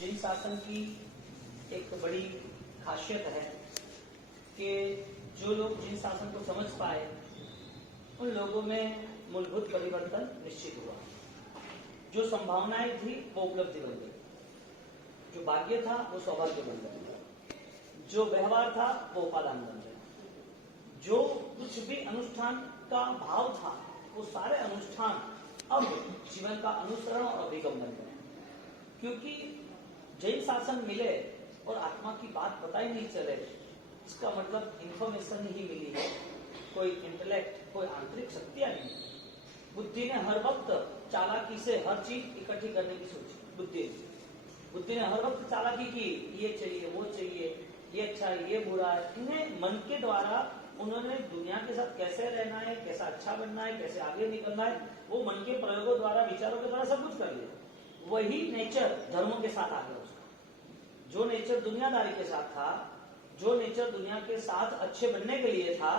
जैन शासन की एक बड़ी खासियत है कि जो लोग जैन शासन को समझ पाए उन लोगों में मूलभूत परिवर्तन निश्चित हुआ। जो संभावनाएं थी वो उपलब्धि बन गई, जो भाग्य था वो सौभाग्य बन गया, जो व्यवहार था वो उपादान बन गया, जो कुछ भी अनुष्ठान का भाव था वो सारे अनुष्ठान अब जीवन का अनुसरण और अभिगम बन गए। क्योंकि जैन शासन मिले और आत्मा की बात पता ही नहीं चले, इसका मतलब इंफॉर्मेशन ही मिली है, कोई इंटेलेक्ट, कोई आंतरिक शक्तियां नहीं। बुद्धि ने हर वक्त चालाकी से हर चीज इकट्ठी करने की सोची। बुद्धि ने हर वक्त चालाकी की, ये चाहिए वो चाहिए, ये अच्छा है ये बुरा है। इन्हें मन के द्वारा उन्होंने दुनिया के साथ कैसे रहना है, कैसा अच्छा बनना है, कैसे आगे निकलना है, वो मन के प्रयोगों द्वारा, विचारों के द्वारा सब कुछ कर लिया। वही नेचर धर्म के साथ आ गया उसका। जो नेचर दुनियादारी के साथ था, जो नेचर दुनिया के साथ अच्छे बनने के लिए था,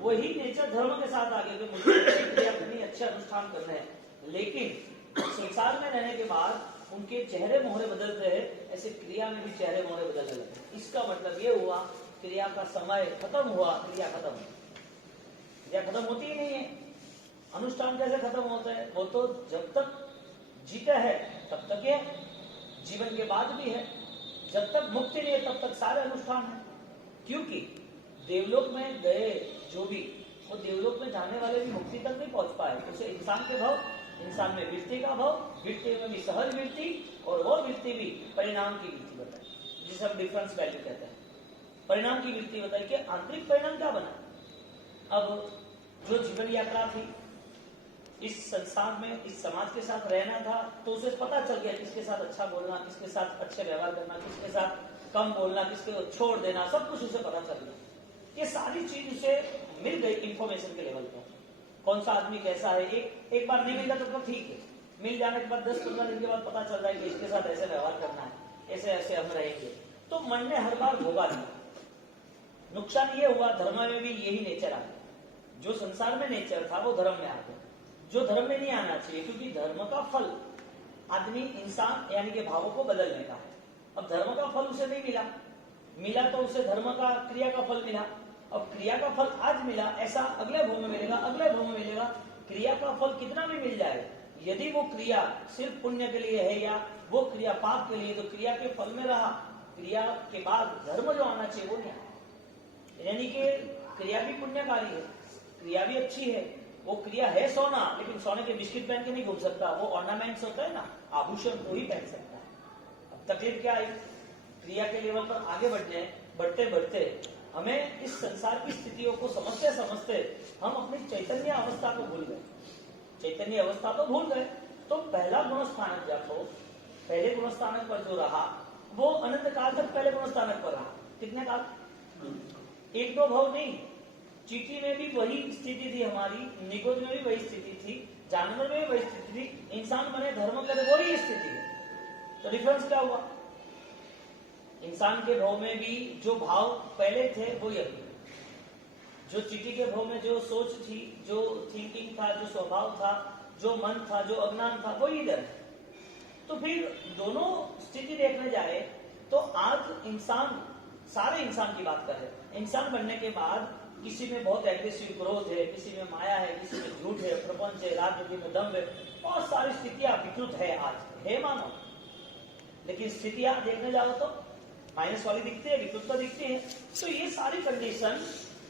वही नेचर धर्म के साथ आ गया कि मुझे क्रिया करनी, अच्छे अनुष्ठान करने हैं। लेकिन संसार में रहने के बाद उनके चेहरे मोहरे बदलते हैं, ऐसे क्रिया में भी चेहरे मोहरे बदलने लगे। इसका मतलब ये हुआ क्रिया का समय खत्म हुआ, क्रिया खत्म। क्रिया खत्म होती ही नहीं है। अनुष्ठान कैसे खत्म होते हैं? वो तो जब तक जीते हैं तब तक है, जीवन के बाद भी है। जब तक मुक्ति नहीं है तब तक सारे अनुष्ठान है। क्योंकि देवलोक में गए जो भी, वो देवलोक में जाने वाले भी मुक्ति तक नहीं पहुंच पाए। उसे इंसान के भाव, इंसान में वृत्ति का भाव, वृत्ति में भी सहज वृत्ति, और वो वृत्ति भी परिणाम की वृत्ति बताई, जिसे हम डिफरेंस वैल्यू कहते हैं। परिणाम की वृत्ति बताई कि आंतरिक परिणाम क्या बना। अब जो जीवन यात्रा थी, इस संसार में इस समाज के साथ रहना था, तो उसे पता चल गया किसके साथ अच्छा बोलना, किसके साथ अच्छे व्यवहार करना, किसके साथ कम बोलना, किसके छोड़ देना, सब कुछ उसे पता चल गया। ये सारी चीज उसे मिल गई इंफॉर्मेशन के लेवल पर। कौन सा आदमी कैसा है, एक बार नहीं मिलता तो ठीक है, मिल जाने के बाद 10-15 दिन के बाद पता चल रहा है कि इसके साथ ऐसे व्यवहार करना है, ऐसे ऐसे हम रहेंगे, तो मन ने हर बार भोगा दिया। नुकसान ये हुआ, धर्म में भी यही नेचर आ गया। जो संसार में नेचर था वो धर्म में आ गया, जो धर्म में नहीं आना चाहिए। क्योंकि धर्म का फल आदमी, इंसान यानी कि भावों को बदलने का है। अब धर्म का फल उसे नहीं मिला तो उसे धर्म का, क्रिया का फल मिला। अब क्रिया का फल आज मिला, ऐसा अगले भव में मिलेगा, अगले भव में मिलेगा। क्रिया का फल कितना भी मिल जाए, यदि वो क्रिया सिर्फ पुण्य के लिए है या वो क्रिया पाप के लिए, तो क्रिया के फल में रहा, क्रिया के बाद धर्म जो आना चाहिए वो नहीं आया। यानी कि क्रिया भी पुण्यकारी है, क्रिया भी अच्छी है। वो क्रिया है सोना, लेकिन सोने के बिस्किट पहन के नहीं घूम सकता। वो ऑर्नामेंट्स होता है ना, आभूषण, वो ही पहन सकता है। अब तकलीफ क्या आई, क्रिया के लेवल पर आगे बढ़ते बढ़ते हमें इस संसार की स्थितियों को समझते समझते हम अपनी चैतन्य अवस्था को भूल गए। चैतन्य अवस्था तो भूल गए, तो पहला गुण स्थानक जब हो, पहले गुण स्थानक पर जो रहा वो अनंत काल तक पहले गुण स्थानक पर रहा। कितने काल? 1-2 भाव नहीं। चींटी में भी वही स्थिति थी हमारी, निगोज में भी वही स्थिति थी, जानवर में भी वही स्थिति थी, इंसान बने धर्म करे वही स्थिति है। तो डिफरेंस क्या हुआ? इंसान के भाव में भी जो भाव पहले थे वो अभी, जो चींटी के भाव में जो सोच थी, जो थिंकिंग था, जो स्वभाव था, जो मन था, जो अज्ञान था, वो इधर है। तो फिर दोनों स्थिति देखने जाए तो आज इंसान, सारे इंसान की बात कर रहे। इंसान बनने के बाद किसी में बहुत एग्रेसिव क्रोध है, किसी में माया है, किसी में झूठ है, प्रपंच है, राजनीति में दम्भ है, बहुत सारी स्थितियां विकृत है आज, है मानो। लेकिन स्थितियां देखने जाओ तो माइनस वाली दिखती है, विकृतता दिखती है। तो ये सारी कंडीशन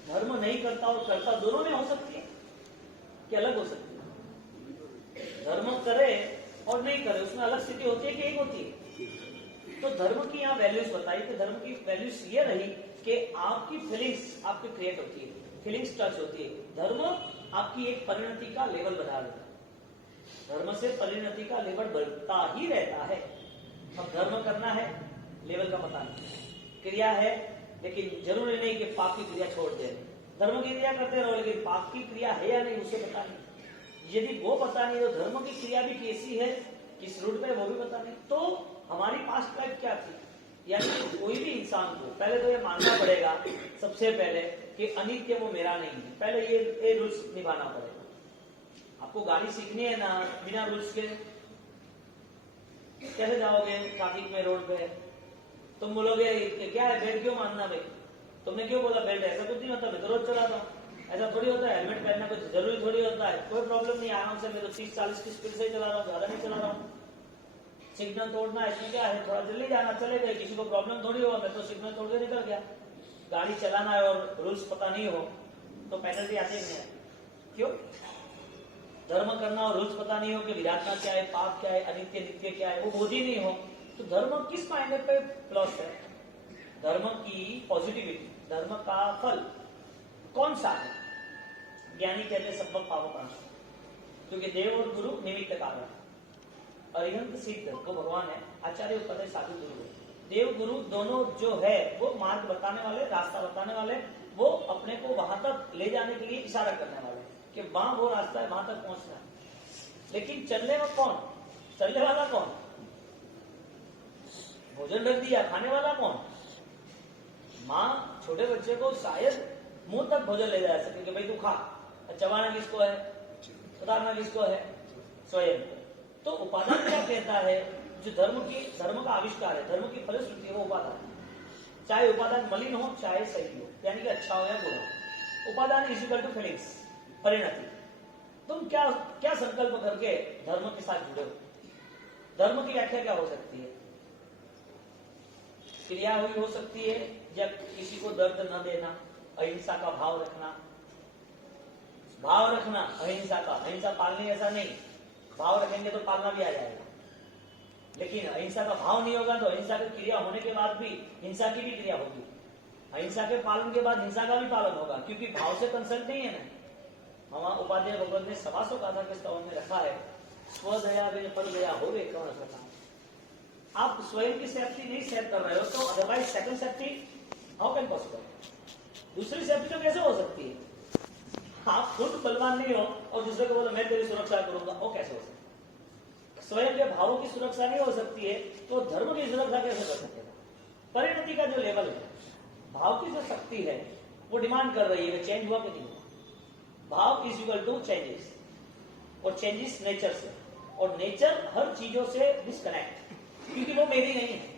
धर्म नहीं करता और करता दोनों में हो सकती है कि अलग हो सकती है? धर्म करे और नहीं करे उसमें अलग स्थिति होती है कि एक होती है? तो धर्म की यहाँ वैल्यूज बताई, तो धर्म की वैल्यूज ये रही कि आपकी फीलिंग्स आपकी क्रिएट होती है, फीलिंग्स टच होती है। धर्म आपकी एक परिणति का लेवल बढ़ा देता है, धर्म से परिणति का लेवल बढ़ता ही रहता है। अब धर्म करना है, लेवल का पता नहीं, क्रिया है, लेकिन जरूरी नहीं कि पाप की क्रिया छोड़ दे। धर्म की क्रिया करते रहो, लेकिन पाप की क्रिया है या नहीं उसे पता नहीं। यदि वो पता नहीं तो धर्म की क्रिया भी कैसी है, किस रूट पे, वो भी पता नहीं। तो हमारी पास्ट लाइफ क्या थी? यानी कोई भी इंसान को पहले तो ये मानना पड़ेगा सबसे पहले कि अनित्य वो मेरा नहीं है। पहले ये रूल्स निभाना पड़ेगा। आपको गाड़ी सीखनी है ना बिना रूल्स के, कैसे जाओगे ट्रैफिक में, रोड पे? तुम बोलोगे क्या है बेल्ट क्यों मानना भाई, तुमने क्यों बोला बेल्ट? ऐसा कुछ नहीं होता, मैं तो रोज चलाता हूँ। ऐसा थोड़ी होता है, हेलमेट पहनना कुछ जरूरी थोड़ी होता है। कोई प्रॉब्लम नहीं, आराम से मैं तो 30-40 की स्पीड से ही चला रहा हूँ, ज्यादा नहीं चला रहा हूँ। सिग्नल तोड़ना इसमें क्या है, थोड़ा जल्दी जाना, चले गए, किसी को प्रॉब्लम थोड़ी होगा। मैं तो सिग्नल तोड़ के निकल गया। गाड़ी चलाना है और रूल्स पता नहीं हो तो पेनल्टी आती नहीं है। क्यों? धर्म करना और रूल्स पता नहीं हो कि विराटना क्या है, पाप क्या है, अनित्य नित्य क्या है, वो बोध ही नहीं हो तो धर्म किस मायने पे प्लस है? धर्म की पॉजिटिविटी, धर्म का फल कौन सा है? ज्ञानी कहते सबक पावकांश, क्योंकि देव और गुरु निमित्त कारण, अरिहंत सिद्ध वो भगवान है, आचार्य उपदेश साधु गुरु है। देव गुरु दोनों जो है वो मार्ग बताने वाले, रास्ता बताने वाले, वो अपने को वहां तक ले जाने के लिए इशारा करने वाले कि वहां वो रास्ता है, वहां तक पहुंचना है। लेकिन चलने में कौन, चलने वाला कौन? भोजन रख दिया, खाने वाला कौन? माँ छोटे बच्चे को शायद मुंह तक भोजन ले जा सके कि भाई तू खा, चबाना किसको है, उतारना किसको है? स्वयं। तो उपादान क्या कहता है? जो धर्म का आविष्कार है, धर्म की फलश्रुति है, वो उपादान। चाहे उपादान मलिन हो चाहे सही हो, यानी कि अच्छा हो या बुरा हो, उपादान इज इक्वल टू फीलिंग्स, परिणति। तुम क्या क्या संकल्प करके धर्म के साथ जुड़े हो? धर्म की व्याख्या क्या हो सकती है? क्रिया हुई हो सकती है, जब किसी को दर्द न देना, अहिंसा का भाव रखना, अहिंसा का। अहिंसा पालनी ऐसा नहीं, भाव रखेंगे तो पालना भी आ जाएगा, लेकिन अहिंसा का भाव नहीं होगा तो अहिंसा की क्रिया होने के बाद भी हिंसा की भी क्रिया होगी। अहिंसा के पालन के बाद हिंसा का भी पालन होगा, क्योंकि भाव से कंसर्न नहीं है ना। हमारा उपाध्याय भगवत ने सवासो गाथा के स्तवन में रखा है, स्वदया बिन फल दया होवे कौन सका। आप स्वयं की सेफ्टी नहीं सेव कर रहे हो तो otherwise second safety how can possible? दूसरी सेफ्टी तो कैसे हो सकती है? आप खुद बलवान नहीं हो और दूसरे को बोलो मैं तेरी सुरक्षा करूंगा, वो कैसे हो सकता है? स्वयं के भावों की सुरक्षा नहीं हो सकती है तो धर्म की सुरक्षा कैसे कर सकेगा? परिणति का जो लेवल है, भाव की जो शक्ति है वो डिमांड कर रही है चेंज हुआ कि नहीं हुआ। भाव इज इक्वल टू चेंजेस, और चेंजेस नेचर से, और नेचर हर चीजों से डिस्कनेक्ट, क्योंकि वो मेरी नहीं है।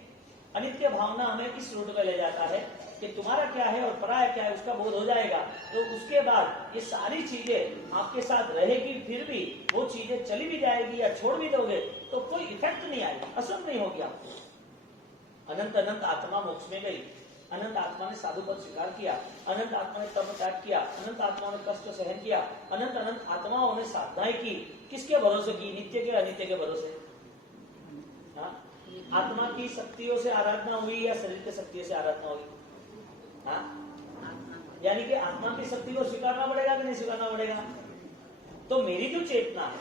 अनित्य भावना हमें इस रूट में ले जाता है कि तुम्हारा क्या है और पराया क्या है उसका बोध हो जाएगा, तो उसके बाद ये सारी चीजें आपके साथ रहेगी, फिर भी वो चीजें चली भी जाएगी या छोड़ भी दोगे तो कोई इफेक्ट नहीं आएगा, असर नहीं होगी आपको। अनंत अनंत आत्मा मोक्ष में गई, अनंत आत्मा ने साधु पद स्वीकार किया, अनंत आत्मा ने तप त्याग किया, अनंत आत्मा ने कष्ट सहन किया, अनंत अनंत आत्माओं ने साधनाएं की। किसके भरोसे की? नित्य के अनित्य के भरोसे। हाँ? आत्मा की शक्तियों से आराधना हुई या शरीर की शक्तियों से आराधना हुई? हाँ? यानी कि आत्मा की शक्ति को स्वीकारना पड़ेगा कि नहीं स्वीकारना पड़ेगा? तो मेरी जो चेतना है,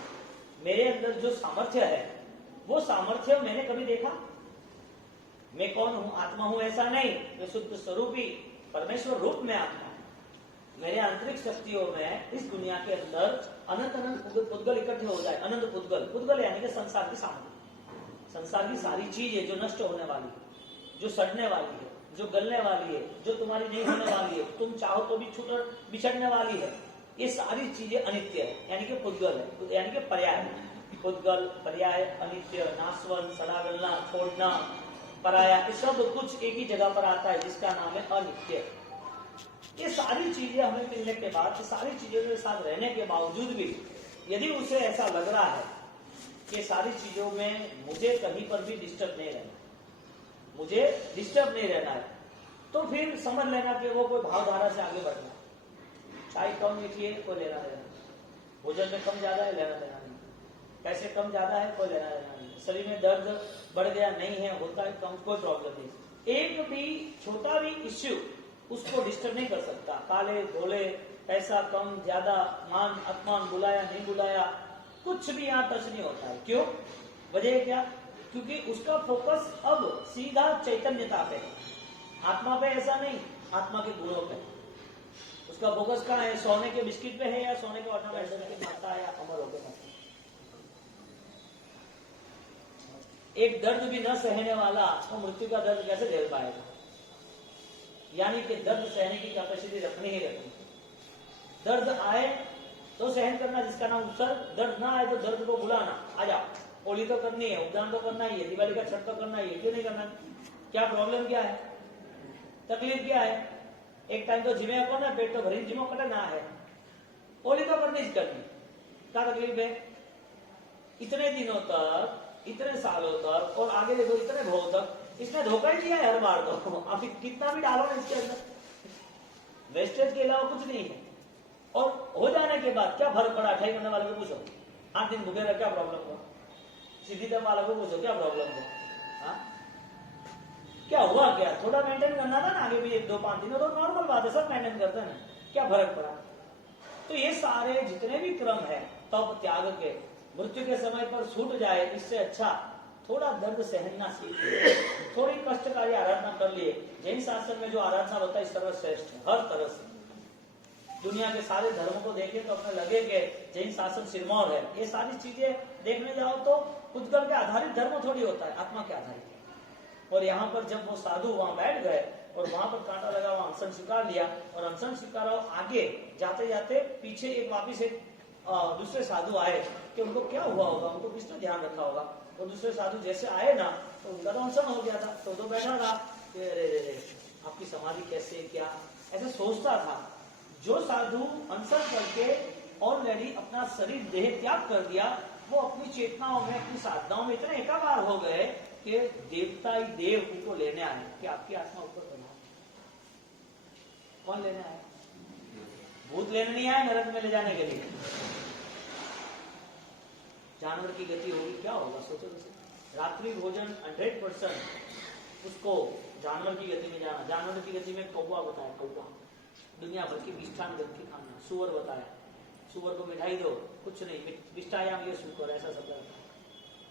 मेरे अंदर जो सामर्थ्य है, वो सामर्थ्य मैंने कभी देखा? मैं कौन हूं? आत्मा हूं ऐसा नहीं, मैं शुद्ध स्वरूपी परमेश्वर रूप में आत्मा हूं। मेरे आंतरिक शक्तियों में इस दुनिया के अंदर अनंत अनंत पुद्गल इकट्ठे हो जाए। अनंत पुद्गल यानी कि संसार की सामग्री, संसार की सारी चीजें जो नष्ट होने वाली है, जो सड़ने वाली है, जो गलने वाली है, जो तुम्हारी नहीं होने वाली है, तुम चाहो तो भी छूट बिछड़ने वाली है, ये सारी चीजें अनित्य है, यानी कि पुद्गल है, यानी कि पर्याय है। पुद्गल, पर्याय, अनित्य, नाशवन, सड़ा गलना, छोड़ना, पराया, ये सब कुछ एक ही जगह पर आता है जिसका नाम है अनित्य। ये सारी चीजें हमें मिलने के बाद, सारी चीजों के साथ रहने के बावजूद भी यदि उसे ऐसा लग रहा है कि सारी चीजों में मुझे कहीं पर भी डिस्टर्ब नहीं रहना, मुझे डिस्टर्ब नहीं रहना है, तो फिर समझ लेना कि वो कोई भावधारा से आगे बढ़ना। चाय कम लिखिए, कोई लेना देना, भोजन में कम ज्यादा है, लेना देना नहीं, पैसे कम ज्यादा है, कोई लेना देना नहीं, शरीर में दर्द बढ़ गया नहीं है, होता है कम, कोई प्रॉब्लम नहीं। एक भी छोटा भी इश्यू उसको डिस्टर्ब नहीं कर सकता। काले धोले, पैसा कम ज्यादा, मान अपमान, बुलाया नहीं बुलाया, कुछ भी यहाँ टच नहीं होता है। क्यों? वजह क्या? क्योंकि उसका फोकस अब सीधा चैतन्यता पे है, आत्मा पे ऐसा नहीं, आत्मा के गुणों पे। उसका फोकस कहाँ है? सोने के बिस्किट पे है या सोने के ऑर्नामेंट्स पे मरता है या अमर होकर मरता है। एक दर्द भी न सहने वाला तो मृत्यु का दर्द कैसे झेल पाएगा? यानी कि दर्द सहने की कैपेसिटी रखनी ही रखनी। दर्द आए तो सहन करना जिसका नाम उत्सर्ग, दर्द ना आए तो दर्द को बुलाना, आ जाओ होली तो करनी है, उद्यान तो करना ही है, दिवाली का छठ तो करना ही है, क्यों नहीं करना? क्या प्रॉब्लम क्या है, तकलीफ क्या है? एक टाइम तो जिमे को ना पेट तो भरी जिमो कटे ना है, होली तो करनी ही करनी, क्या तकलीफ है? इतने दिनों तक, इतने सालों तक और आगे देखो इतने भोग तक इसने धोखा ही दिया है हर बार। तो आप कितना भी डालो ना इसके अंदर, वेस्टेज के अलावा कुछ नहीं है। और हो जाने के बाद क्या फर्क पड़ा? 28 करने वाले को पूछो, 8 दिन भूखे रहे क्या प्रॉब्लम हुआ? सीधी दम वाले को पूछो क्या प्रॉब्लम हुआ? हाँ? क्या हुआ? क्या थोड़ा मेंटेन करना था ना, आगे भी 1-2-5 दिन तो नॉर्मल बात है, सब मेंटेन करते हैं ना, क्या फर्क पड़ा? तो ये सारे जितने भी क्रम है तप त्याग के, मृत्यु के समय पर छूट जाए, इससे अच्छा थोड़ा दर्द सहना सीखिए, थोड़ी कष्टकारी आराधना कर लिए। जैन शास्त्र में जो आराधना होता है सर्वश्रेष्ठ है हर तरह से। दुनिया के सारे धर्मों को देखें तो अपने लगे कि जैन शासन सिरमौर है। ये सारी चीजें देखने जाओ तो उद्गल के आधारित धर्म थोड़ी होता है, आत्मा के आधारित। और यहाँ पर जब वो साधु वहां बैठ गए और वहां पर कांटा लगा, वहां अनशन स्वीकार लिया और अनशन स्वीकार आगे जाते जाते पीछे एक वापिस एक दूसरे साधु आए कि उनको क्या हुआ होगा, उनको किसने ध्यान रखा होगा। वो दूसरे साधु जैसे आए ना तो उनका तो अनशन हो गया था, तो बैठा था कि अरे आपकी समाधि कैसे, क्या ऐसे सोचता था। जो साधु अनशन करके ऑलरेडी अपना शरीर देह त्याग कर दिया, वो अपनी चेतनाओं में, अपनी साधनाओं में इतने एकाकार हो गए कि देवता ही देव उनको लेने आए कि आपकी आत्मा ऊपर बना। कौन लेने आए? भूत लेने नहीं आए नरक में ले जाने के लिए। जानवर की गति होगी, क्या होगा सोचो। रात्रि भोजन 100% उसको जानवर की गति में जाना। जानवर की गति में कौवा बताया, कौवा दुनिया भर की मिष्ठान गंदगी खाना। सुअर बताया, सुअर को मिठाई दो, कुछ नहीं, मिष्टायाम ये सुअर, ऐसा शब्द है,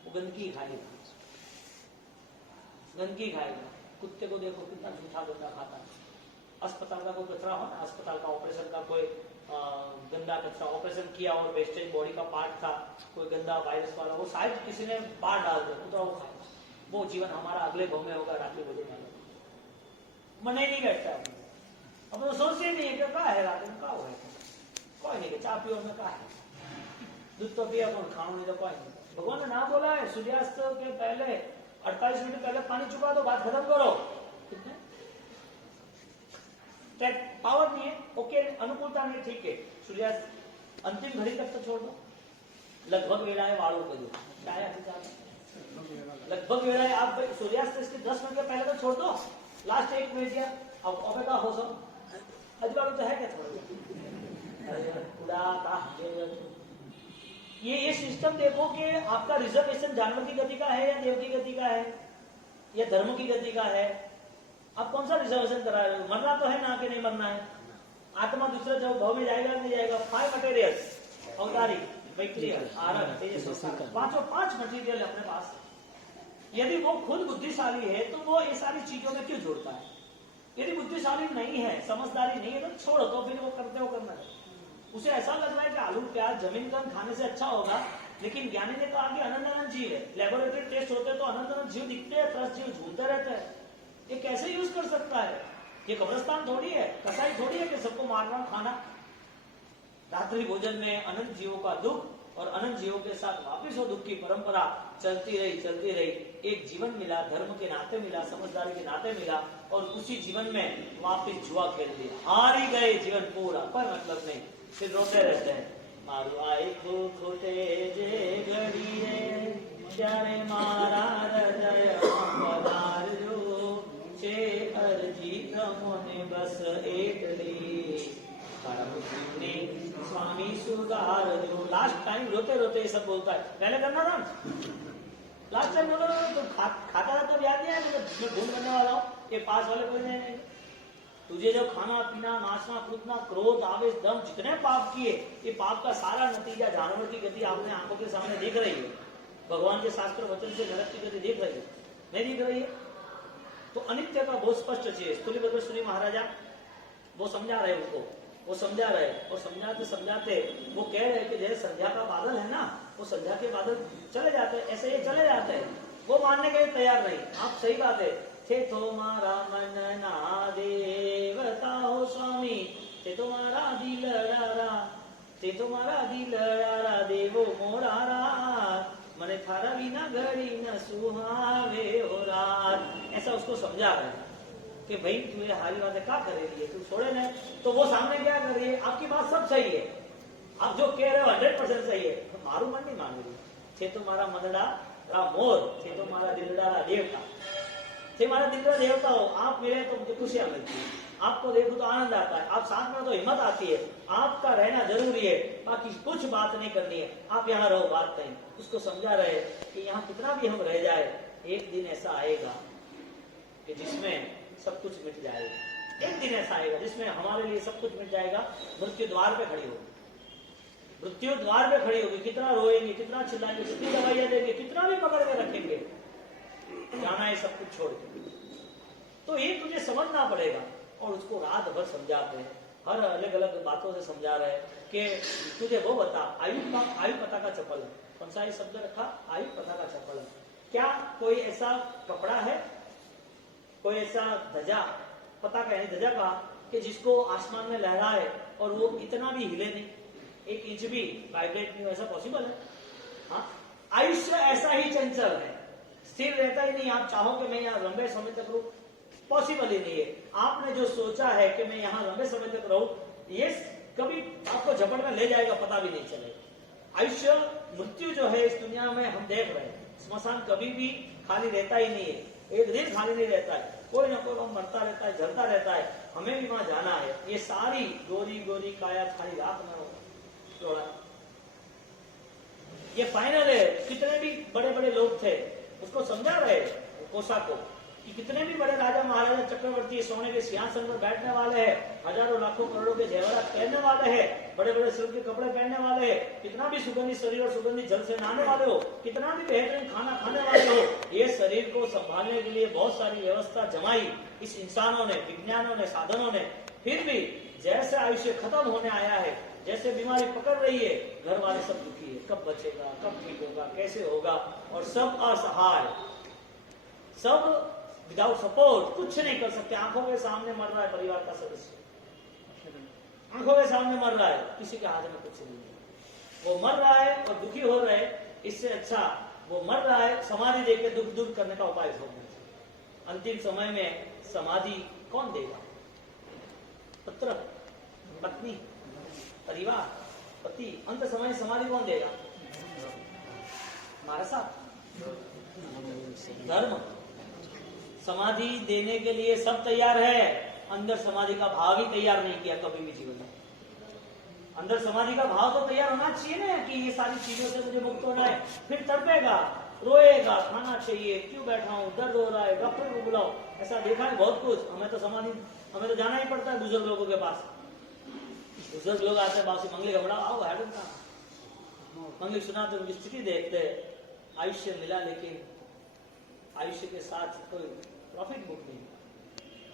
वो गंदगी खाएगा, गंदगी खाएगा। कुत्ते को देखो कितना झूठा गंदा खाता है। अस्पताल का कोई कचरा हो ना, अस्पताल का ऑपरेशन का कोई गंदा कचरा, ऑपरेशन किया और वेस्टेज बॉडी का पार्ट था, कोई गंदा वायरस वाला, वो शायद किसी ने पार डाल दिया, कुत्ता वो खाएगा। वो जीवन हमारा अगले भाव में होगा, रात्रि भोजन में मन ही नहीं बैठता है। अब वो सोचते नहीं है कि क्या है रात में, क्या हुआ है, कोई नहीं, चाय पियो में क्या है, दूध तो पिया कौन, खाओ नहीं तो कोई नहीं। भगवान ने ना बोला है सूर्यास्त के पहले 48 मिनट पहले पानी चुका दो, बात खत्म करो। पावर नहीं है, ओके, अनुकूलता नहीं, ठीक है, सूर्यास्त अंतिम घड़ी तक तो छोड़ दो। लगभग वेला है वालों को दो, लगभग वेला है, आप सूर्यास्त इसके 10 मिनट के पहले तो छोड़ दो, लास्ट 1 मिनट या अब का हो सब अजवाल तो है क्या थोड़ा ये सिस्टम देखो कि आपका रिजर्वेशन जानवर की गति का है या देव की गति का है या धर्म की गति का है। आप कौन सा रिजर्वेशन करा रहे हो? मरना तो है ना कि नहीं मरना है? आत्मा दूसरे भाव में जाएगा नहीं जाएगा? 5 मटेरियल्स, अवतारी, मैत्रीय, आरक, तेजस, पांच मटेरियल अपने पास। यदि वो खुद बुद्धिशाली है तो वो ये सारी चीजों में क्यों जोड़ता है? यदि बुद्धिशाली नहीं है, समझदारी नहीं है तो छोड़ो, तो फिर वो करते हो करना है। उसे ऐसा लग रहा है कि आलू प्याज जमीन का खाने से अच्छा होगा, लेकिन ज्ञानी ने कहा कि अनंत अनंत जीव है, लेबोरेटरी टेस्ट होते हैं तो अनंत अनंत जीव दिखते हैं, 10 जीव झूलते रहते हैं, ये कैसे यूज कर सकता है? ये कब्रिस्तान थोड़ी है, कसाई थोड़ी है कि सबको मारना खाना। रात्रि भोजन में अनंत जीवों का दुख और अनंत जीवों के साथ वापिस वो दुख की परंपरा चलती रही। एक जीवन मिला, धर्म के नाते मिला, समझदारी के नाते मिला, और उसी जीवन में वापिस जुआ खेल लिया, हार ही गए जीवन पूरा, कोई मतलब नहीं, फिर रोते रहते हैं। मारू आई खोटे जे घड़िए त्यारे मारा हृदय पधारजो छे अर्जी तमोने बस एकली स्वामी सुधार जो। लास्ट टाइम रोते रोते ये सब बोलता है, पहले करना था लास्ट टाइम बोलो तो खाता था तो याद नहीं है, मैं भूल करने वाला हूँ, ये पास वाले कोई नहीं। तुझे जो खाना पीना नाचना कूदना क्रोध आवेश दम जितने पाप किए, ये पाप का सारा नतीजा जानवर की गति आपने आंखों के सामने दिख रही है। भगवान के शास्त्र वचन से नरक की गति दिख रही है, नहीं दिख रही है? तो अनित्य का बहुत स्पष्ट चीज। तुलिभद्र श्री महाराजा वो समझा रहे उनको, वो समझा रहे और समझाते समझाते वो कह रहे कि जैसे संध्या का बादल है ना, वो संध्या के बादल चले जाते हैं, ऐसे ये चले जाते हैं। वो मानने के लिए तैयार नहीं। आप सही बात है, थे तो मारा मन ना देवता हो स्वामी, थे तो मारा दिल लड़ारा, थे तो मारा दिल लड़ारा देवो मोरारा, मने थारा बिना घड़ी न सुहावे हो रात। ऐसा उसको समझा रहे हैं कि भाई तू ये हारी बातें क्या कर रही है, तू छोड़े ना। तो वो सामने क्या कर रही है, आपकी बात सब सही है, आप जो कह रहे हो 100% सही है, तो मारू मन नहीं मान रही छे तो मारा मनड़ा रा मोर छे तो मारा दिलड़ा रा देवता छे मारा दिलड़ा देवता हो। आप मिले तो मुझे खुशियां मिलती है, आपको देखो तो आनंद आता है, आप साथ में तो हिम्मत आती है, आपका रहना जरूरी है, बाकी कुछ बात नहीं करनी है, आप यहाँ रहो, बात नहीं। उसको समझा रहे कि यहाँ कितना भी हम रह जाए, एक दिन ऐसा आएगा कि जिसमें सब कुछ मिट जाएगा। एक दिन ऐसा आएगा जिसमें हमारे लिए सब कुछ मिट जाएगा। मृत्यु द्वार पे खड़ी होगी, मृत्यु द्वार पे खड़ी होगी, कितना रोएंगे, कितना चिल्लाएंगे, कितनी दवाइयां देंगे, कितना भी पकड़ के रखेंगे, जाना है सब कुछ छोड़ के। तो ये तुझे समझना पड़ेगा। और उसको रात भर समझाते हैं, हर अलग अलग बातों से समझा रहे हैं कि तुझे वो बता, आयु पता का चप्पल है। कौन सा ये शब्द रखा, आयु पता का चप्पल है। क्या कोई ऐसा कपड़ा है, कोई ऐसा ध्वजा, पता का यानी ध्वजा का, कि जिसको आसमान में लहराए और वो इतना भी हिले नहीं, 1 इंच भी वाइब्रेट नहीं हो, ऐसा पॉसिबल है? हाँ, आयुष्य ऐसा ही चंचल है, स्थिर रहता ही नहीं। आप चाहो कि मैं यहाँ लंबे समय तक रहूं, पॉसिबल ही नहीं है। आपने जो सोचा है कि मैं यहाँ लंबे समय तक रहूं, ये कभी आपको झपट में ले जाएगा, पता भी नहीं चलेगा। आयुष्य, मृत्यु जो है इस दुनिया में हम देख रहे हैं, स्मशान कभी भी खाली रहता ही नहीं है, एक दिन खाली नहीं रहता है, कोई ना कोई वहां मरता रहता है, जलता रहता है, हमें भी वहां जाना है। ये सारी गोरी गोरी काया सारी रात में तोड़ा, ये फाइनल है। कितने भी बड़े बड़े लोग थे, उसको समझा रहे कोसा को कि कितने भी बड़े राजा महाराजा चक्रवर्ती सोने के सिंहासन पर बैठने वाले हैं, हजारों लाखों करोड़ों के जेवरात पहनने वाले हैं, बड़े बड़े सिल्क के कपड़े पहनने वाले हैं, कितना भी सुगंधित शरीर और सुगंधित जल से नहाने वाले हो, कितना भी बेहतरीन खाना खाने वाले हो, ये शरीर को संभालने के लिए बहुत सारी व्यवस्था जमाई इस इंसानों ने, विज्ञानों ने, साधनों ने। फिर भी जैसे आयुष्य खत्म होने आया है, जैसे बीमारी पकड़ रही है, घर वाले सब दुखी है, कब बचेगा, कब ठीक होगा, कैसे होगा, और सब असहाय, सब विदाउट सपोर्ट, कुछ नहीं कर सकते। आंखों के सामने मर रहा है परिवार का सदस्य, आंखों के सामने मर रहा है, किसी के हाथ में कुछ नहीं है, वो मर रहा है और दुखी हो रहे हैं। इससे अच्छा वो मर रहा है, समाधि देके दुख दूर करने का उपाय ढूंढना। अंतिम समय में समाधि कौन देगा? पुत्र, पत्नी, परिवार, पति। अंत समय समाधि कौन देगा? हमारे साथ धर्म। समाधि देने के लिए सब तैयार है, अंदर समाधि का भाव ही तैयार नहीं किया कभी भी जीवन में। अंदर समाधि का भाव तो तैयार होना चाहिए ना कि ये सारी चीजों से मुझे मुक्त होना है। फिर तड़पेगा, रोएगा, खाना चाहिए, क्यों बैठा हूं, दर्द हो रहा है, डॉक्टर को बुलाओ। ऐसा देखा है बहुत कुछ। हमें तो जाना ही पड़ता है बुजुर्ग लोगों के पास। बुजुर्ग लोग आते हैं, बासी मंगली घबरा, आओ हैडन का मंगली सुनाते, उनकी स्थिति देखते। आयुष्य मिला, लेकिन आयुष्य के साथ कोई प्रॉफिट बुक नहीं।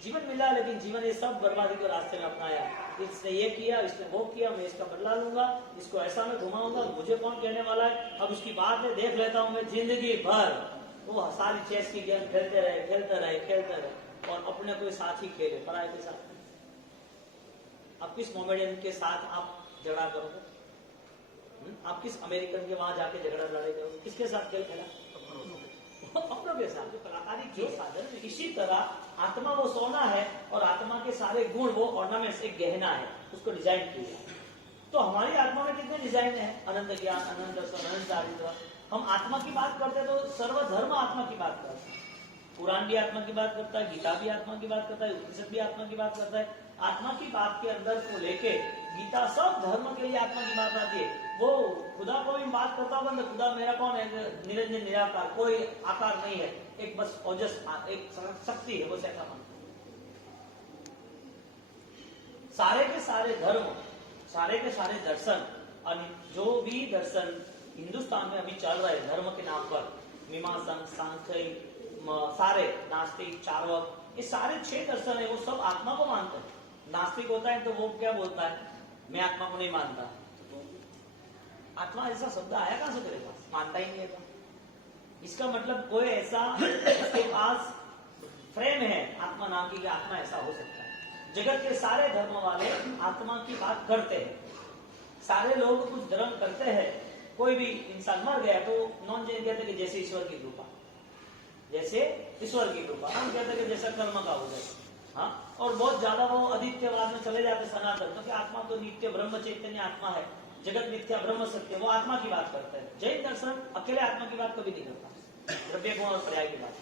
जीवन मिला, लेकिन जीवन ये सब बर्बादी के रास्ते में अपनाया। इसने ये किया, इसने वो किया, मैं इसका बदला लूंगा, इसको ऐसा मैं घुमाऊंगा, मुझे कौन कहने वाला है। अब उसकी बात है, देख लेता हूं मैं जिंदगी भर। वो सारी चेस की गेम खेलते रहे और अपने कोई साथी खेले, पराये के साथ। अब किस मोमेडियन के साथ आप झगड़ा करोगे? आप किस अमेरिकन के वहां जाके झगड़ा लड़ाई करोगे? किसके साथ खेल खेला? अपनों के साथ। कलाकारी जो साधन, इसी तरह आत्मा वो सोना है और आत्मा के सारे गुण वो ऑर्नामेंट्स, एक गहना है, उसको डिजाइन किया। तो हमारी आत्मा में कितने डिजाइन है? अनंत ज्ञान, अनंत दर्शन, अनंत चारित्र। हम आत्मा की बात करते हैं तो सर्वधर्म आत्मा की बात करते हैं। कुरान भी आत्मा की बात करता है, गीता भी आत्मा की बात करता है, उपनिषद भी आत्मा की बात करता है। आत्मा की बात के अंदर को लेके गीता सब धर्म के लिए आत्मा की बात आती है। वो खुदा को भी बात करता होगा ना, खुदा मेरा कौन है? निरंजन निराकार, कोई आकार नहीं है, एक बस ओजस, एक शक्ति है, बस ऐसा मानता। सारे के सारे धर्म, सारे के सारे दर्शन, और जो भी दर्शन हिंदुस्तान में अभी चल रहे धर्म के नाम पर, मीमांसा, सांख्य, सारे नास्तिक, चार्वाक, ये सारे 6 दर्शन है, वो सब आत्मा को मानते हैं। नास्तिक होता है तो वो क्या बोलता है? मैं आत्मा को नहीं मानता। आत्मा ऐसा शब्द आया कहां से तेरे पास? मानता ही नहीं है। इसका मतलब कोई ऐसा इसके पास फ्रेम है आत्मा नाम की, आत्मा ऐसा हो सकता है। जगत के सारे धर्म वाले आत्मा की बात करते हैं, सारे लोग कुछ धर्म करते हैं, कोई भी इंसान मर गया तो नॉन जैन कहते कि जैसे ईश्वर की कृपा, जैसे ईश्वर की कृपा। हम कहते कि जैसा कर्म का हो जाए। हाँ, और बहुत ज्यादा वो आदित्यवाद में चले जाते सनातन, क्योंकि आत्मा तो नित्य ब्रह्म चैतन्य आत्मा है, जगत मिथ्या ब्रह्म सत्य, वो आत्मा की बात करते हैं। जैन दर्शन अकेले आत्मा की बात कभी नहीं करता, द्रव्य गुण और पर्याय की बात।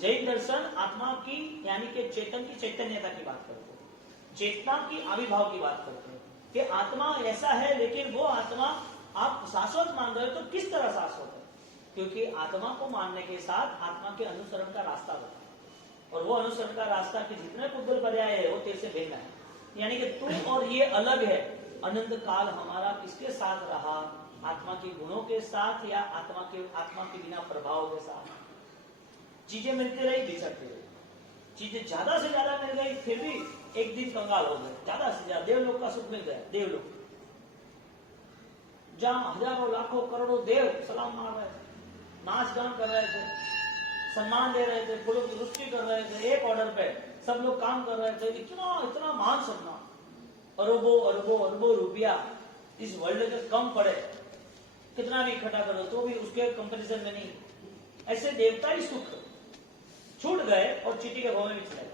जैन दर्शन आत्मा की यानी कि चेतन की चैतन्यता की बात करते हैं, चेतना की आविर्भाव की बात करते हैं कि आत्मा ऐसा है, लेकिन वो आत्मा आप शाश्वत मान रहे हो तो किस तरह शाश्वत है? क्योंकि आत्मा को मानने के साथ आत्मा के अनुसरण का रास्ता होता है, और वो अनुसरण का रास्ता के जितने पुद्गल पर्याय है वो तेरे से भिन्न है। यानी कि तू और ये अलग है। अनंत काल हमारा किसके साथ रहा? आत्मा के गुणों के साथ या आत्मा के बिना प्रभाव के साथ? चीजें मिलती रही, बिछड़ती रही, चीजें ज्यादा से ज्यादा मिल गई, फिर भी एक दिन कंगाल हो गए। ज्यादा से ज्यादा देवलोक का सुख मिल गया, देवलोक जहां हजारों लाखों करोड़ों देव सलाम मार रहे थे, नाच गान कर रहे थे, सम्मान दे रहे थे, फूलों की वृष्टि कर रहे थे, एक ऑर्डर पे सब लोग काम कर रहे थे। इतना इतना महान सम्मान, अरबों अरबों अरबों रुपया इस वर्ल्ड के कम पड़े, कितना भी इकट्ठा करो तो भी उसके कंपैरिजन में नहीं। ऐसे देवताई सुख छूट गए और चीटी के भाव में भी चले गए।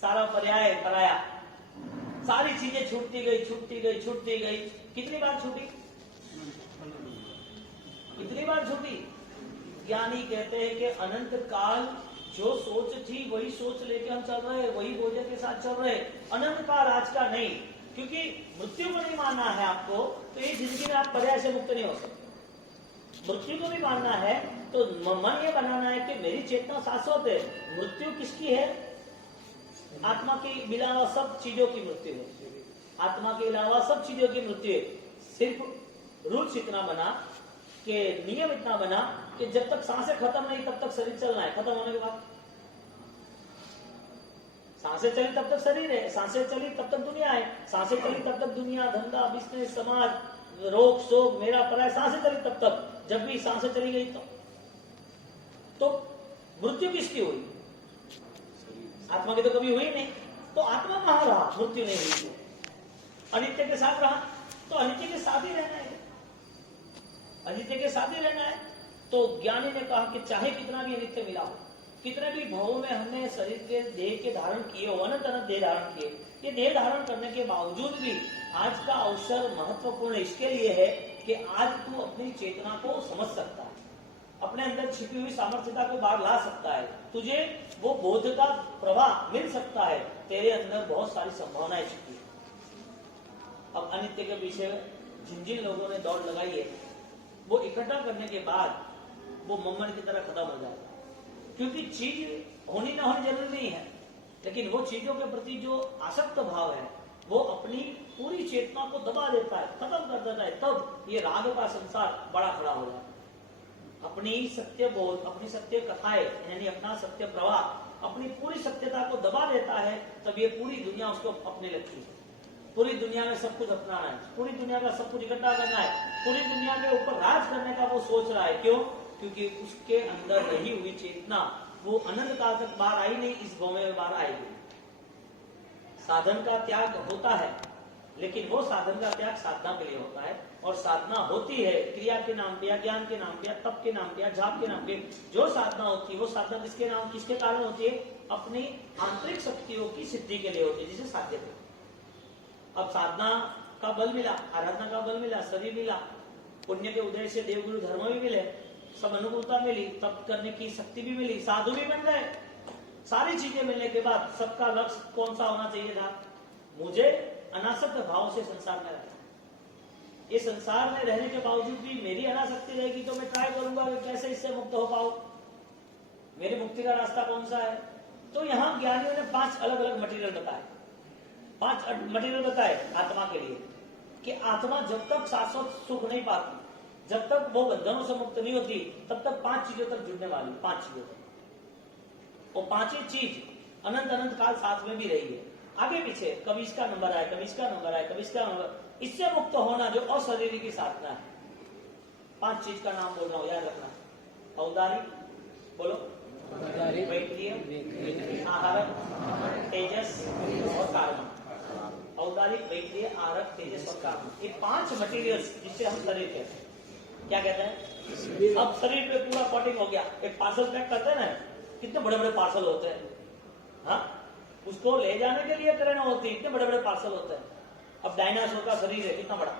सारा पर्याय पराया, सारी चीजें छूटती गई, छूटती गई, छूटती गई। कितनी बार छूटी? कितनी बार छूटी? ज्ञानी कहते हैं कि अनंत काल जो सोच थी वही सोच लेके हम चल रहे हैं, वही बोझ के साथ चल रहे हैं। अनंत काल आज का नहीं, क्योंकि मृत्यु को नहीं मानना है आपको तो ये जिंदगी में आप पर्याय से मुक्त नहीं हो सकते। मृत्यु को भी मानना है तो मन ये बनाना है कि मेरी चेतना शाश्वत है। मृत्यु किसकी है? आत्मा के अलावा सब चीजों की मृत्यु है। आत्मा के अलावा सब चीजों की मृत्यु है। सिर्फ रूल्स इतना बना कि नियम इतना बना कि जब तक सांसें खत्म नहीं तब तक शरीर चलना है, खत्म होने के बाद सांसें चली तब तक शरीर है, सांसें चली तब तक दुनिया है, सांसें चली तब तक दुनिया, धंधा, बिजनेस, समाज, रोग शोक, मेरा पराया, सांसें चली तब तक। जब भी सांसें चली गई तो मृत्यु किसकी हुई? आत्मा की तो कभी हुई नहीं, तो आत्मा कहां रहा? मृत्यु नहीं हुई। अनित्य के साथ रहा तो अनित्य के साथ ही रहना है, अनित्य के साथ ही रहना है। तो ज्ञानी ने कहा कि चाहे कितना भी अनित्य मिला हो, कितने भी भावों में हमने शरीर के देह के धारण किए हो, अनंत अनंत देह धारण किए, ये देह धारण करने के बावजूद भी आज का अवसर महत्वपूर्ण इसके लिए है कि आज तू अपनी चेतना को समझ सकता है, अपने अंदर छिपी हुई सामर्थ्यता को बाहर ला सकता है, तुझे वो बोध का प्रवाह मिल सकता है, तेरे अंदर बहुत सारी संभावनाएं छिपी। अब अनित्य के पीछे जिन जिन लोगों ने दौड़ लगाई है वो इकट्ठा करने के बाद वो मम्मन की तरह खत्म हो जाएगा। क्योंकि चीज होनी ना होनी जरूरी नहीं है, लेकिन वो चीजों के प्रति जो आसक्त भाव है वो अपनी पूरी चेतना को दबा देता है, खत्म कर देता है। तब ये राग का संसार बड़ा खड़ा हो जाता है। अपनी सत्य बोध, अपनी सत्य कथाएं यानी अपना सत्य प्रवाह, अपनी पूरी सत्यता को दबा देता है, तब ये पूरी दुनिया उसको अपने लगती है। पूरी दुनिया में सब कुछ अपनाना है, पूरी दुनिया का सब कुछ इकट्ठा करना है, पूरी दुनिया के ऊपर राज करने का वो सोच रहा है। क्यों? क्योंकि उसके अंदर रही हुई चेतना वो अनंत काल तक बाहर आई नहीं, इस गांव में बाहर आएगी। साधन का त्याग होता है, लेकिन वो साधन का त्याग साधना के लिए होता है, और साधना होती है क्रिया के नाम पे या ज्ञान के नाम पे या तप के नाम पे या जाप के नाम पे। जो साधना होती है वो साधना किसके कारण होती है? अपनी आंतरिक शक्तियों की सिद्धि के लिए होती है, जिसे साध्य थे। अब साधना का बल मिला, आराधना का बल मिला, शरीर मिला, पुण्य के उदय से देवगुरु धर्म भी मिले, सब अनुकूलता मिली, तप करने की शक्ति भी मिली, साधु भी बन गए। सारी चीजें मिलने के बाद सबका लक्ष्य कौन सा होना चाहिए था? मुझे अनासक्त भाव से संसार में रहना। ये संसार में रहने के बावजूद भी मेरी अनासक्ति रहेगी तो मैं ट्राई करूंगा कि कैसे इससे मुक्त हो पाऊं। मेरी मुक्ति का रास्ता कौन सा है? तो यहाँ ज्ञानियों ने 5 अलग अलग मटेरियल बताए, 5 मटेरियल बताए आत्मा के लिए कि आत्मा जब तक शाश्वत सुख नहीं पाती, जब तक वो बंधनों से मुक्त नहीं होती, तब तक 5 चीजों तक जुड़ने वाली, 5 चीजों तक। वो 5 ही चीज अनंत अनंत काल साथ में भी रही है, आगे पीछे, कभी इसका नंबर आए, कभी इसका नंबर आए, कभी इसका नंबर। इससे मुक्त होना जो अशरीरी की साधना है। 5 चीज का नाम बोल रहा हूं, याद रखना। औदारी, बोलो, आहारक, तेजस और कारण। औदारिक, वैक्रिय, आहारक, तेजस और काम, ये 5 मटेरियल्स जिससे हम शरीर कहते हैं। क्या कहते हैं? अब शरीर पे पूरा कोटिंग हो गया। एक पार्सल पैक करते हैं ना, कितने बड़े बड़े पार्सल होते हैं, हाँ, उसको ले जाने के लिए ट्रेन होती है, इतने बड़े बड़े पार्सल होते हैं। अब डायनासोर का शरीर है कितना बड़ा,